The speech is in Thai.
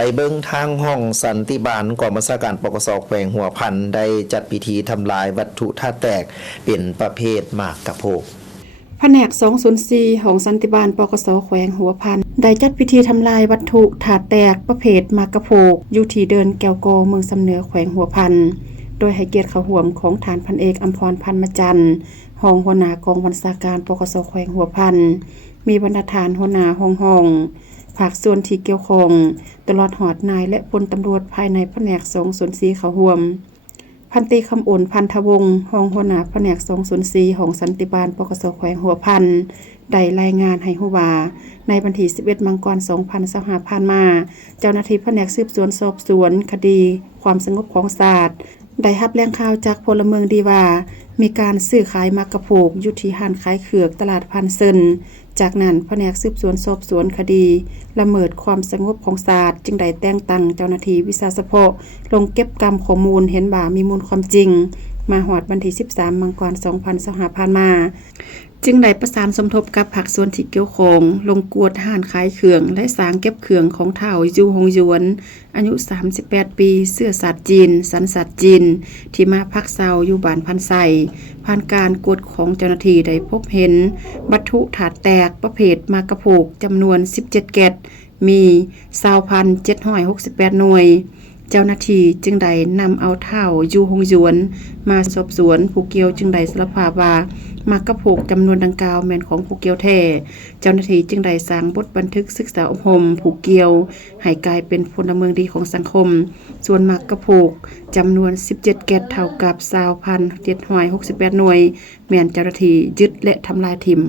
ไปเบิ้งทางห้องสันติบาลกองบัญชาการปกส.แขวงหัวพันได้จัดพิธีทำลายวัตถุธาตุแตกเป็นประเภทหมากกะโพกแผนก204ของสันติบาลปกส.แขวงหัวพันได้จัดพิธีทำลายวัตถุธาตุแตกประเภทหมากกะโพกอยู่ที่เดินแก้วกอเมืองสำเหนือแขวงหัวพันโดยให้เกียรติเข้าร่วมของฐานพันเอกอัมพรพันมจันทร์รองหัวหน้ากองบัญชาการปกส.แขวงหัวพันมีบรรณาธิการหัวหน้าห้องภาคส่วนที่เกี่ยวข้องตลอดหอดนายและพลตำรวจภายในแผนก204เข้าร่วมพันตรีคำโอนพันธวงศ์รองหัวหน้าแผนก204ของสันติบาลปกส.แขวงหัวพันได้รายงานให้รู้ว่าในวันที่11มังกร2025ผ่านมาเจ้าหน้าที่แผนกสืบสวนสอบสวนคดีความสงบของศาสตร์ได้รับแรงข่าวจากพลเมืองดีว่ามีการซื้อขายหมากกะโพกอยู่ที่ห้านขายเขือกตลาดพันเซินจากนั้นแผนกสืบสวนสอบสวนคดีละเมิดความสงบของศาสตร์จึงได้แต่งตั้งเจ้าหน้าที่วิชาเฉพาะลงเก็บกรรมข้อมูลเห็นว่ามีมูลความจริงมาฮอดวันที่13มังกร2025ผ่านมาจึงได้ประสานสมทบกับภาคส่วนที่เกี่ยวข้องลงกวดห้านขายเครื่องและสางเก็บเครื่องของเฒ่ายูฮงหยวนอายุ38ปีเสื้อสัตว์จีนสัญชาติจีนที่มาพักเซาอยู่บ้านพันไสผ่านการกดของเจ้าหน้าที่ได้พบเห็นวัตถุธาตุแตกประเภทหมากกะโพกจำนวน17แกะมี20,768หน่วยเจ้าหน้าที่จึงได้นำเอาเฒ่ายูฮงหยวนมาสอบสวนผู้เกี่ยวจึงได้สารภาพว่าหมากกะโพกจำนวนดังกล่าวแม่นของผู้เกี่ยวแท้เจ้าหน้าที่จึงได้สร้างบทบันทึกศึกษาอบรมผู้เกี่ยวให้กลายเป็นพลเมืองดีของสังคมส่วนหมากกะโพกจำนวน17แกะเท่ากับ20,768หน่วยแม่นเจ้าหน้าที่ยึดและทำลายทิ่ม